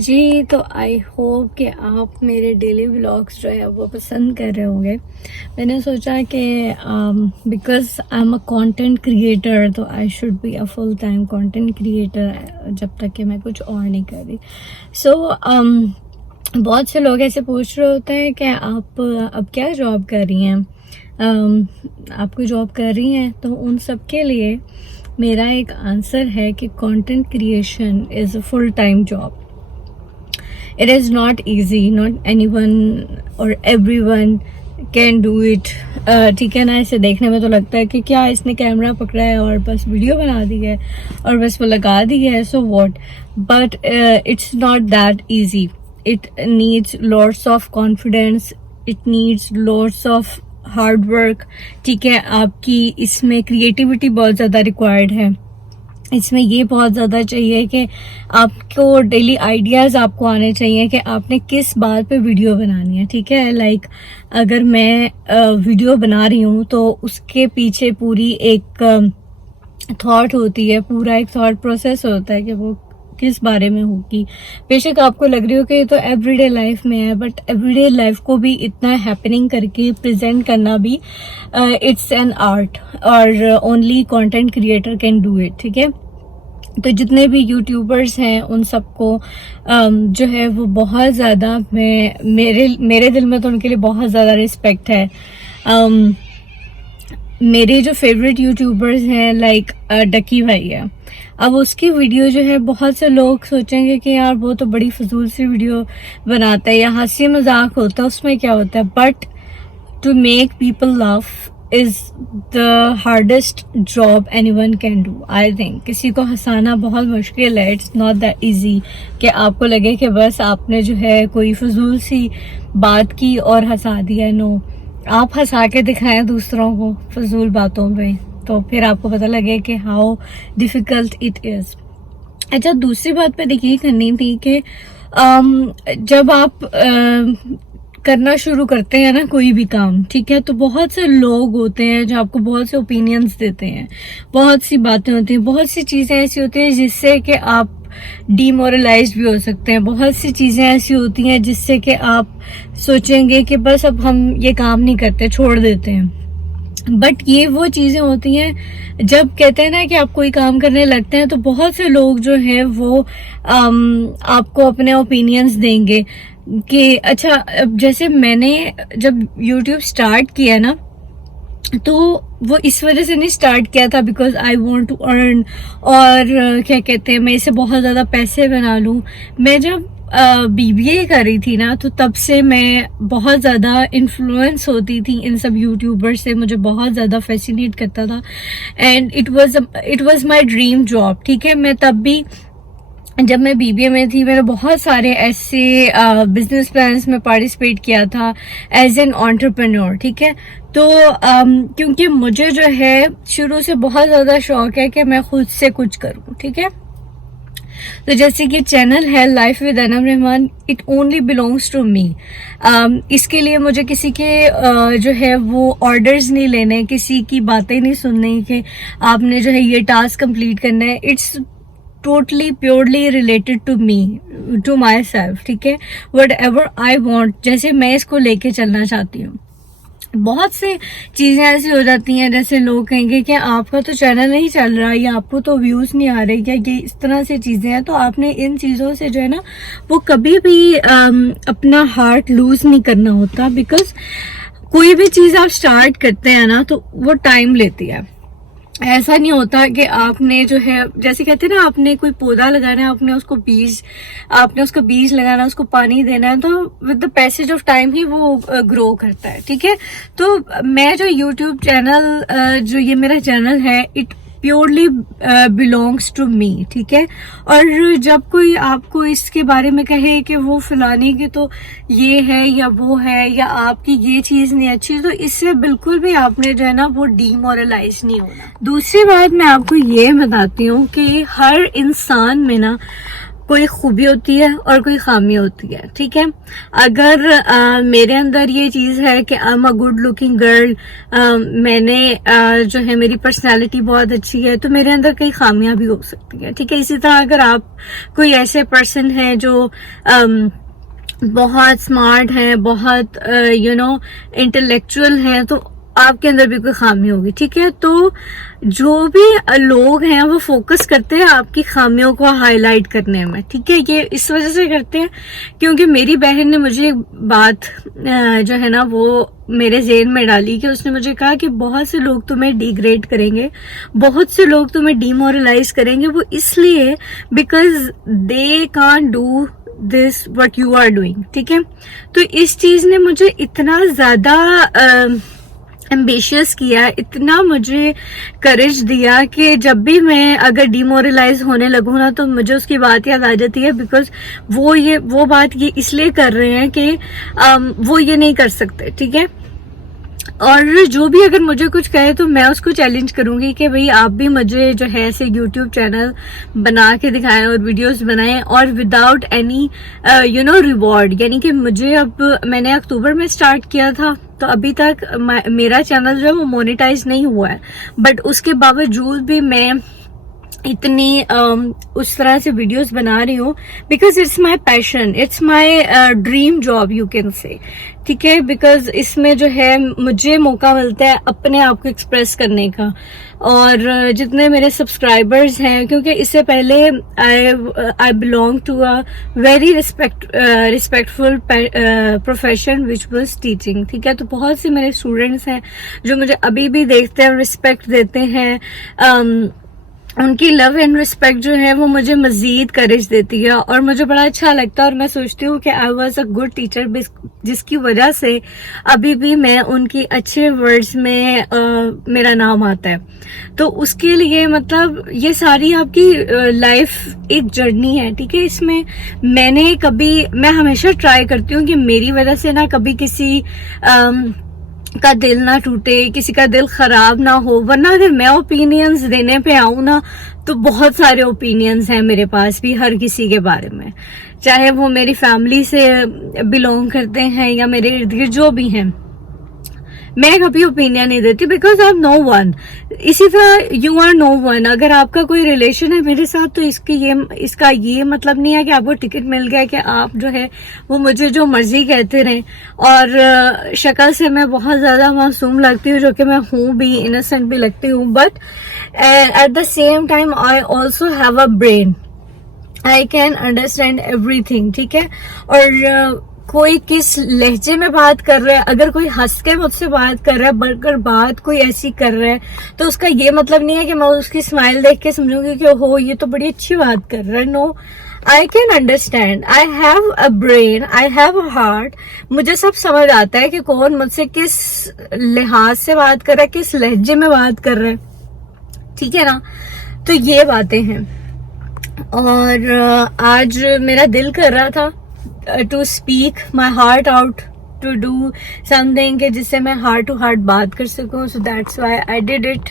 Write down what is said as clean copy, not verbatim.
जी, तो I hope कि आप मेरे डेली व्लॉग्स जो है वो पसंद कर रहे होंगे। मैंने सोचा कि because I am a content creator तो I should be a full time content creator जब तक कि मैं कुछ और नहीं कर रही। बहुत से लोग ऐसे पूछ रहे होते हैं कि आप अब क्या जॉब कर रही हैं, आप कोई जॉब कर रही हैं? तो उन सब के लिए मेरा एक आंसर है कि content creation is a full time job. It is not easy, not anyone or everyone can do it। ठीक है ना, इसे देखने में तो लगता है कि क्या इसने कैमरा पकड़ा है और बस वीडियो बना दी है और बस वो लगा दी है, so what. But it's not that easy. It needs lots of confidence, it needs lots of hard work. ठीक है, आपकी इसमें क्रिएटिविटी बहुत ज़्यादा रिक्वायर्ड है। इसमें ये बहुत ज़्यादा चाहिए कि आपको डेली आइडियाज़ आपको आने चाहिए कि आपने किस बात पे वीडियो बनानी है। ठीक है, लाइक अगर मैं वीडियो बना रही हूँ तो उसके पीछे पूरी एक थॉट होती है, पूरा एक थॉट प्रोसेस होता है कि वो किस बारे में होगी। बेशक आपको लग रही हो कि ये तो एवरीडे लाइफ में है, बट एवरीडे लाइफ को भी इतना हैपनिंग करके प्रेजेंट करना भी इट्स एन आर्ट और only content creator can do it. ठीक है, तो जितने भी यूट्यूबर्स हैं उन सबको जो है वो बहुत ज़्यादा मेरे दिल में तो उनके लिए बहुत ज़्यादा रिस्पेक्ट है। मेरे जो फेवरेट यूट्यूबर्स हैं लाइक डकी भाई है। अब उसकी वीडियो जो है बहुत से लोग सोचेंगे कि यार वो तो बड़ी फजूल सी वीडियो बनाता है या हंसी मजाक होता है, उसमें क्या होता है। But to make people laugh is the hardest job anyone can do. I think किसी को हंसाना बहुत मुश्किल है। इट्स नॉट दैट इजी कि आपको लगे कि बस आपने जो है कोई फजूल सी बात की और हंसा दिया। नो, आप हंसा के दिखाएं दूसरों को फजूल बातों पे, तो फिर आपको पता लगे कि हाउ डिफिकल्ट इट इज। अच्छा, दूसरी बात पे देखिए करनी थी कि जब आप करना शुरू करते हैं ना कोई भी काम, ठीक है, तो बहुत से लोग होते हैं जो आपको बहुत से ओपिनियंस देते हैं, बहुत सी बातें होती हैं, बहुत सी चीजें ऐसी होती हैं जिससे कि आप डीमोरलाइज भी हो सकते हैं। बहुत सी चीजें ऐसी होती हैं जिससे कि आप सोचेंगे कि बस अब हम ये काम नहीं करते, छोड़ देते हैं। बट ये वो चीजें होती हैं जब कहते हैं ना कि आप कोई काम करने लगते हैं तो बहुत से लोग जो है वो आपको अपने ओपिनियंस देंगे कि अच्छा, अब जैसे मैंने जब YouTube स्टार्ट किया ना तो वो इस वजह से नहीं स्टार्ट किया था because I want to earn और क्या कहते हैं मैं इसे बहुत ज़्यादा पैसे बना लूँ। मैं जब BBA कर रही थी ना तो तब से मैं बहुत ज़्यादा इन्फ्लुएंस होती थी इन सब यूट्यूबर से, मुझे बहुत ज़्यादा फैसिनेट करता था and it was my dream job. ठीक है, मैं तब भी जब मैं BBA में थी मैंने बहुत सारे ऐसे बिजनेस प्लान्स में पार्टिसिपेट किया था एज एन एंटरप्रेन्योर। ठीक है, तो क्योंकि मुझे जो है शुरू से बहुत ज़्यादा शौक है कि मैं खुद से कुछ करूं। ठीक है, तो जैसे कि चैनल है life with Anam Rahman, it only belongs to me. इसके लिए मुझे किसी के जो है वो ऑर्डर्स नहीं लेने, किसी की बातें नहीं सुननी कि आपने जो है ये टास्क कंप्लीट करना है। It's totally purely related to me, to my self. ठीक है, वट एवर आई वॉन्ट, जैसे मैं इसको लेके चलना चाहती हूँ। बहुत सी चीजें ऐसी हो जाती हैं जैसे लोग कहेंगे कि आपका तो चैनल नहीं चल रहा या आपको तो व्यूज नहीं आ रहे, क्या ये इस तरह से चीजें हैं। तो आपने इन चीजों से जो है ना वो कभी भी अपना हार्ट लूज नहीं करना होता, बिकॉज कोई भी चीज आप स्टार्ट करते हैं ना तो वो टाइम लेती है। ऐसा नहीं होता कि आपने जो है जैसे कहते हैं ना आपने कोई पौधा लगाना है, आपने उसका बीज लगाना है, उसको पानी देना है, तो with the passage of time ही वो ग्रो करता है। ठीक है, तो मैं जो यूट्यूब चैनल जो ये मेरा चैनल है it purely belongs to me. ठीक है, और जब कोई आपको इसके बारे में कहे कि वो फलाने की तो ये है या वो है या आपकी ये चीज नहीं अच्छी, तो इससे बिल्कुल भी आपने जो है ना वो डीमोरलाइज नहीं होना। दूसरी बात मैं आपको ये बताती हूँ कि हर इंसान में ना कोई खूबी होती है और कोई खामी होती है, ठीक है। अगर मेरे अंदर ये चीज है कि आई am a good looking girl, मैंने जो है मेरी पर्सनालिटी बहुत अच्छी है, तो मेरे अंदर कई खामियां भी हो सकती है, ठीक है। इसी तरह अगर आप कोई ऐसे पर्सन है जो बहुत स्मार्ट है, बहुत इंटेलेक्चुअल है, तो आपके अंदर भी कोई खामी होगी, ठीक है। तो जो भी लोग हैं वो फोकस करते हैं आपकी खामियों को हाईलाइट करने में, ठीक है। ये इस वजह से करते हैं क्योंकि मेरी बहन ने मुझे एक बात जो है ना वो मेरे ज़हन में डाली कि उसने मुझे कहा कि बहुत से लोग तुम्हें डिग्रेड करेंगे, बहुत से लोग तुम्हें डिमोरलाइज करेंगे, वो इसलिए because they can't do this what you are doing, ठीक है। तो इस चीज ने मुझे इतना ज्यादा एम्बिशियस किया, इतना मुझे करेज दिया कि जब भी मैं अगर डिमोरलाइज होने लगूँ ना तो मुझे उसकी बात याद आ जाती है, बिकॉज वो बात ये इसलिए कर रहे हैं कि वो ये नहीं कर सकते, ठीक है। और जो भी अगर मुझे कुछ कहे तो मैं उसको चैलेंज करूंगी कि भाई आप भी मुझे जो है ऐसे यूट्यूब चैनल बना के दिखाएं और वीडियोस बनाएं और विदाउट एनी रिवॉर्ड। यानी कि मुझे मैंने अक्टूबर में स्टार्ट किया था, तो अभी तक मेरा चैनल जो है वो मोनेटाइज नहीं हुआ है, बट उसके बावजूद भी मैं इतनी उस तरह से वीडियोस बना रही हूँ because it's my passion, it's my dream job you can say, ठीक है। बिकॉज इसमें जो है मुझे मौका मिलता है अपने आप को एक्सप्रेस करने का, और जितने मेरे सब्सक्राइबर्स हैं, क्योंकि इससे पहले I belong to a very respectful profession which was teaching, ठीक है। तो बहुत से मेरे स्टूडेंट्स हैं जो मुझे अभी भी देखते हैं, रिस्पेक्ट देते हैं, उनकी लव एंड रिस्पेक्ट जो है वो मुझे मजीद करेज देती है और मुझे बड़ा अच्छा लगता है। और मैं सोचती हूँ कि I was a good teacher, जिसकी वजह से अभी भी मैं उनकी अच्छे वर्ड्स में मेरा नाम आता है। तो उसके लिए मतलब ये सारी आपकी लाइफ एक जर्नी है, ठीक है। इसमें मैं हमेशा ट्राई करती हूँ कि मेरी वजह से ना कभी किसी का दिल ना टूटे, किसी का दिल खराब ना हो, वरना अगर मैं ओपिनियंस देने पे आऊं ना तो बहुत सारे ओपिनियंस हैं मेरे पास भी हर किसी के बारे में, चाहे वो मेरी फैमिली से बिलोंग करते हैं या मेरे इर्द गिर्द जो भी हैं। मैं कभी ओपिनियन नहीं देती because I am no one. इसी तरह यू आर नो वन। अगर आपका कोई रिलेशन है मेरे साथ तो इसका ये मतलब नहीं है कि आपको टिकट मिल गया कि आप जो है वो मुझे जो मर्जी कहते रहें। और शक्ल से मैं बहुत ज्यादा मासूम लगती हूँ, जो कि मैं हूँ भी, इनोसेंट भी लगती हूँ, but at the same time I also have a brain, I can understand everything, ठीक है। और कोई किस लहजे में बात कर रहा है, अगर कोई हंस के मुझसे बात कर रहा है, बढ़कर बात कोई ऐसी कर रहा है, तो उसका ये मतलब नहीं है कि मैं उसकी स्माइल देख के समझूंगी कि हो ये तो बड़ी अच्छी बात कर रहा है। No, I can understand, I have a brain, I have a heart. मुझे सब समझ आता है कि कौन मुझसे किस लिहाज से बात कर रहा है, किस लहजे में बात कर रहा है, ठीक है ना। तो ये बातें हैं। और आज मेरा दिल कर रहा था to speak my heart out, to do something कि जिससे मैं हार्ट टू हार्ट बात कर सकूं, so that's why I did it.